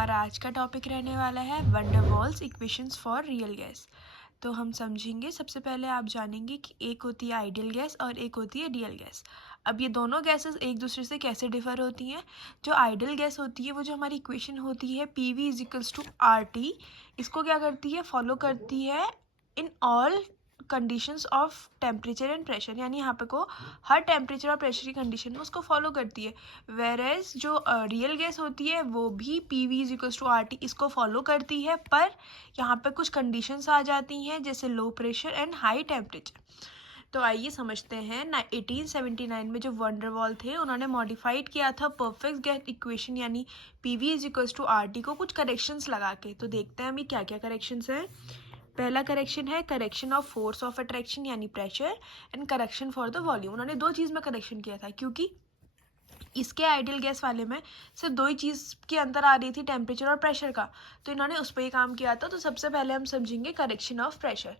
हमारा आज का टॉपिक रहने वाला है wonder walls equations for real gas. तो हम समझेंगे, सबसे पहले आप जानेंगे कि एक होती है आइडियल गैस और एक होती है रियल गैस। अब ये दोनों गैसेस एक दूसरे से कैसे डिफर होती हैं। जो आइडियल गैस होती है वो जो हमारी इक्वेशन होती है PV is equals to RT, इसको क्या करती है, फॉलो करती है in all conditions of temperature and pressure, यानी यहाँ पे को हर टेम्परेचर और प्रेशर की कंडीशन में उसको फॉलो करती है। वेरेज जो रियल गैस होती है वो भी PV is equals to RT इसको फॉलो करती है, पर यहाँ पे कुछ कंडीशंस आ जाती हैं जैसे low pressure and high temperature. तो आइए समझते हैं 1879 में जो वंडर वॉल थे उन्होंने मॉडिफाइड किया था परफेक्ट गैस इक्वेशन यानी PV is equals to RT को कुछ करेक्शंस लगा के। तो देखते हैं अभी क्या क्या करेक्शंस हैं। पहला करेक्शन है correction of force of attraction यानी pressure and correction for the volume. उन्होंने दो चीज़ में करेक्शन किया था, क्योंकि इसके आइडियल गैस वाले में सिर्फ दो ही चीज़ के अंदर आ रही थी, टेम्परेचर और प्रेशर का, तो इन्होंने उस पर ही काम किया था। तो सबसे पहले हम समझेंगे करेक्शन ऑफ प्रेशर।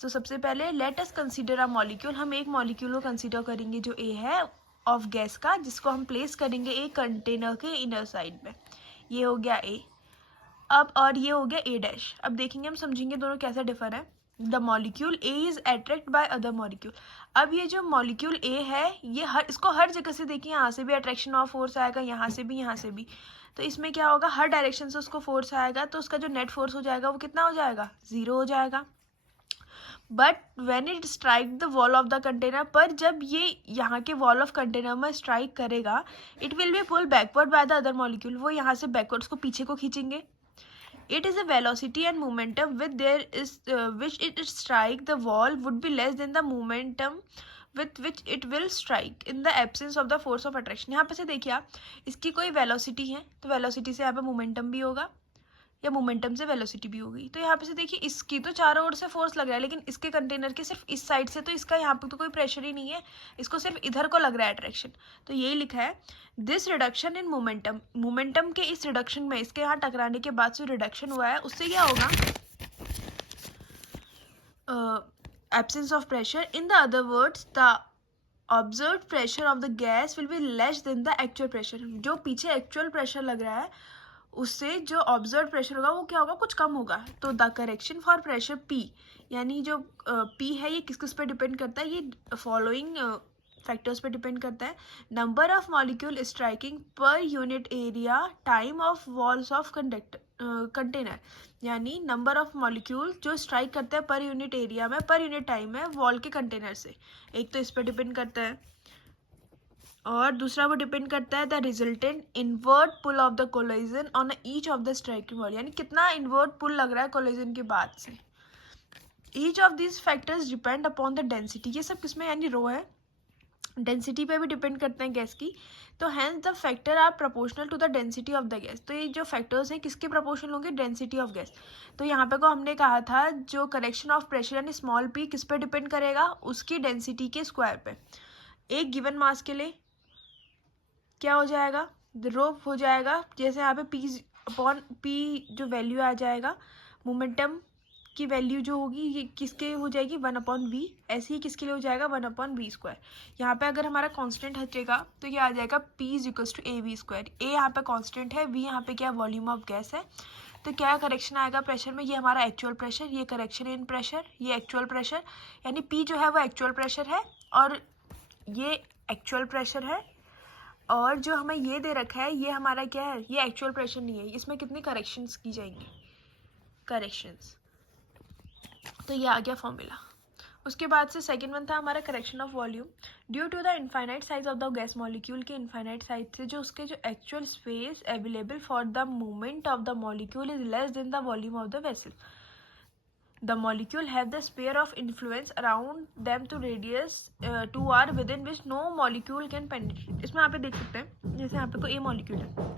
तो सबसे पहले let us consider a molecule, हम एक मॉलिक्यूल को कंसीडर करेंगे जो ए है ऑफ गैस का, जिसको हम प्लेस करेंगे एक कंटेनर के इनर साइड में। ये हो गया ए। अब और ये हो गया ए डैश। अब देखेंगे, हम समझेंगे दोनों कैसे डिफर है। The molecule A is attract by other molecule. अब ये जो मॉलिक्यूल ए है ये इसको हर जगह से देखिए, यहाँ से भी अट्रैक्शन ऑफ फोर्स आएगा, यहाँ से भी, यहाँ से भी। तो इसमें क्या होगा, हर डायरेक्शन से उसको फोर्स आएगा, तो उसका जो नेट फोर्स हो जाएगा वो कितना हो जाएगा, 0 हो जाएगा। But when it strike the wall of the container, पर जब ये यहाँ के वॉल ऑफ कंटेनर में स्ट्राइक करेगा, it will be pull backward by the other molecule, वो यहाँ से बैकवर्ड उसको पीछे को खींचेंगे। It is a velocity and momentum which it strike the wall would be less than the momentum with which it will strike in the absence of the force of attraction। यहाँ पे से देखिए आप, इसकी कोई वेलोसिटी है तो velocity से यहाँ पे मोमेंटम भी होगा या मोमेंटम से वेलोसिटी भी होगी। तो यहाँ पे से देखिए, इसकी तो चारों ओर से फोर्स लग रहा है, लेकिन इसके कंटेनर के सिर्फ इस साइड से, तो इसका यहाँ पे तो कोई प्रेशर ही नहीं है, इसको सिर्फ इधर को लग रहा है अट्रैक्शन। तो यही लिखा है this reduction in momentum, momentum के इस रिडक्शन में, इसके यहाँ टकराने के बाद जो रिडक्शन हुआ है उससे क्या होगा, absence of pressure. In the other words the observed pressure of the gas will be less than the actual pressure. जो पीछे एक्चुअल प्रेशर लग रहा है उससे जो ऑब्जर्व प्रेशर होगा वो क्या होगा, कुछ कम होगा। तो the correction for pressure P, यानी जो P है ये किस किस पे डिपेंड करता है, ये फॉलोइंग फैक्टर्स पे डिपेंड करता है। Number of molecule striking per unit area, time of walls of container, यानी नंबर ऑफ मॉलिक्यूल जो स्ट्राइक करते हैं पर यूनिट एरिया में, पर यूनिट टाइम में वॉल के कंटेनर से। एक तो इस पर डिपेंड करता है और दूसरा वो डिपेंड करता है the resultant inward pull of the collision on each of the striking wall, यानी कितना इनवर्ट पुल लग रहा है कोलिजन के बाद से। Each of this factors depend upon the density, ये सब किसमें, यानी रो है, डेंसिटी पे भी डिपेंड करते हैं गैस की। तो hence the factor are proportional to the density of the gas. तो ये जो फैक्टर्स हैं किसके प्रोपोर्शनल होंगे, डेंसिटी ऑफ गैस। तो यहाँ पे को हमने कहा था जो करेक्शन ऑफ प्रेशर यानी स्मॉल p किस पे डिपेंड करेगा, उसकी डेंसिटी के स्क्वायर पे। एक गिवन मास के लिए क्या हो जाएगा, रो हो जाएगा, जैसे यहाँ पे P अपॉन P जो वैल्यू आ जाएगा, मोमेंटम की वैल्यू जो होगी ये किसके हो जाएगी, 1/v। ऐसे ही किसके लिए हो जाएगा, 1/v स्क्वायर। यहाँ पे अगर हमारा कांस्टेंट हटेगा तो ये आ जाएगा P is equals to AV square. A यहाँ पे कांस्टेंट है, V यहाँ पे क्या वॉल्यूम ऑफ गैस है। तो क्या करेक्शन आएगा प्रेशर में, ये हमारा एक्चुअल प्रेशर, ये करेक्शन इन प्रेशर, ये एक्चुअल प्रेशर, यानी P जो है वो एक्चुअल प्रेशर है और ये एक्चुअल प्रेशर है, और जो हमें ये दे रखा है ये हमारा क्या है, ये एक्चुअल प्रेशर नहीं है। इसमें कितनी करेक्शंस की जाएंगी, करेक्शंस। तो ये आ गया फॉर्मूला। उसके बाद से सेकंड वन था हमारा correction of volume. Due to the infinite size of the gas molecule के इनफाइनाइट साइज से जो उसके जो actual space available for the movement of the molecule is less than the volume of the vessel. The molecule have the sphere of influence around them to radius 2r within which no molecule can penetrate। इसमें आप देख सकते हैं, जैसे यहाँ पे कोई A molecule है,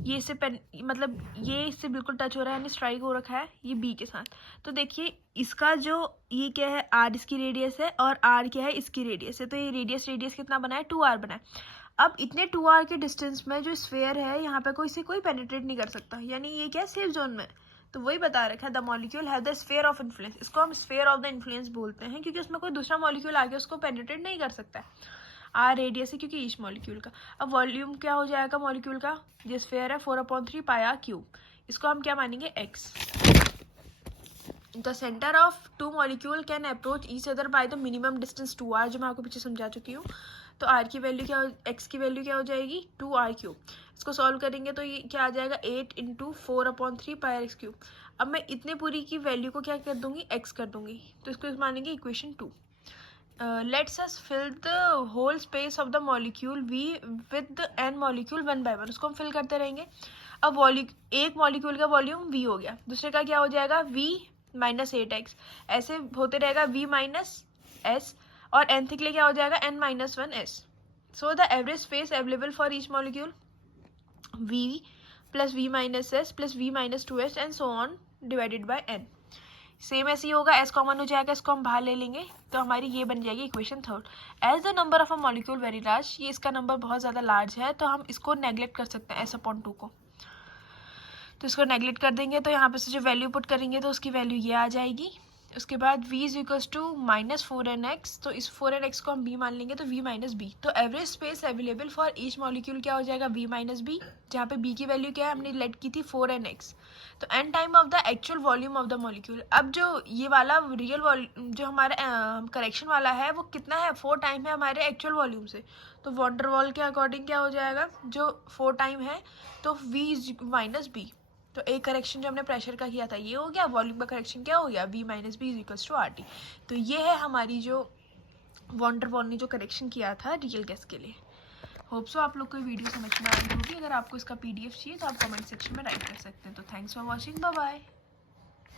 ये इससे मतलब ये इससे बिल्कुल टच हो रहा है, यानी स्ट्राइक हो रखा है ये B के साथ। तो देखिए इसका जो ये क्या है, R इसकी रेडियस है और R क्या है, इसकी रेडियस है। तो ये रेडियस कितना बना है, 2r बना है। अब इतने 2r के डिस्टेंस में जो स्फेयर है यहाँ पे कोई से कोई पेनिट्रेट नहीं कर सकता, यानी ये क्या है, सेफ जोन में। तो वही बता रखा है the molecule have the sphere of influence. इसको हम स्फेयर ऑफ द इन्फ्लुएंस बोलते हैं क्योंकि उसमें कोई दूसरा मॉलिक्यूल आके उसको पेनिट्रेट नहीं कर सकता है। आर रेडियस है क्योंकि ईच मॉलिक्यूल का। अब वॉल्यूम क्या हो जाएगा मॉलिक्यूल का, जो स्फीयर है 4/3 पाई आर क्यूब, इसको हम क्या मानेंगे x। The centre of two molecule can approach each other by the minimum distance 2r, जो मैं आपको पीछे समझा चुकी हूँ। तो r की वैल्यू क्या, x की वैल्यू क्या हो जाएगी 2r क्यूब। इसको सॉल्व करेंगे तो ये क्या आ जाएगा 8 × 4/3 पाई आर x क्यूब। अब मैं इतने पूरी की वैल्यू को क्या कर दूंगी x कर दूंगी, तो इसको मानेंगे equation 2। Let's us fill the whole space of the molecule v with the n molecule 1 by 1, उसको हम फिल करते रहेंगे। अब एक मॉलिक्यूल का वॉल्यूम v हो गया, दूसरे का क्या हो जाएगा v माइनस 8x, ऐसे होते रहेगा v माइनस s, और nth के लिए क्या हो जाएगा n minus 1s। So the average space available for each molecule v plus v minus s plus v minus 2s and so on divided by n। Same ऐसे ही होगा, s common हो जाएगा, इसको हम बाहर ले लेंगे, तो हमारी ये बन जाएगी equation 3rd। As the number of a molecule very large, ये इसका नंबर बहुत ज़्यादा लार्ज है, तो हम इसको नेग्लेक्ट कर सकते हैं s/2 को, तो इसको नेग्लेक्ट कर देंगे, तो यहाँ पे से जो वैल्यू पुट करेंगे तो उसकी वैल्यू ये आ जाएगी। उसके बाद v is equals to -4nx, तो इस 4nx को हम b मान लेंगे, तो v माइनस b। तो average space available for each molecule क्या हो जाएगा v माइनस b, जहाँ पे b की वैल्यू क्या है हमने लेट की थी 4nx। तो n time of the actual volume of the molecule. अब जो ये वाला रियल वॉल्यूम जो हमारा करेक्शन वाला है वो कितना है 4 टाइम है हमारे एक्चुअल वॉल्यूम से, तो वॉन्डर वॉल के अकॉर्डिंग क्या हो जाएगा, जो 4 टाइम है तो v माइनस b। तो एक करेक्शन जो हमने प्रेशर का किया था ये हो गया, वॉल्यूम का करेक्शन क्या हो गया v minus B is equals to RT। तो ये है हमारी जो वॉन्डर वॉल ने जो करेक्शन किया था रियल गैस के लिए। होप सो आप लोग को वीडियो समझ में आ रही होगी। अगर आपको इसका PDF चाहिए तो आप कमेंट सेक्शन में राइट कर सकते हैं। तो thanks for watching, bye bye.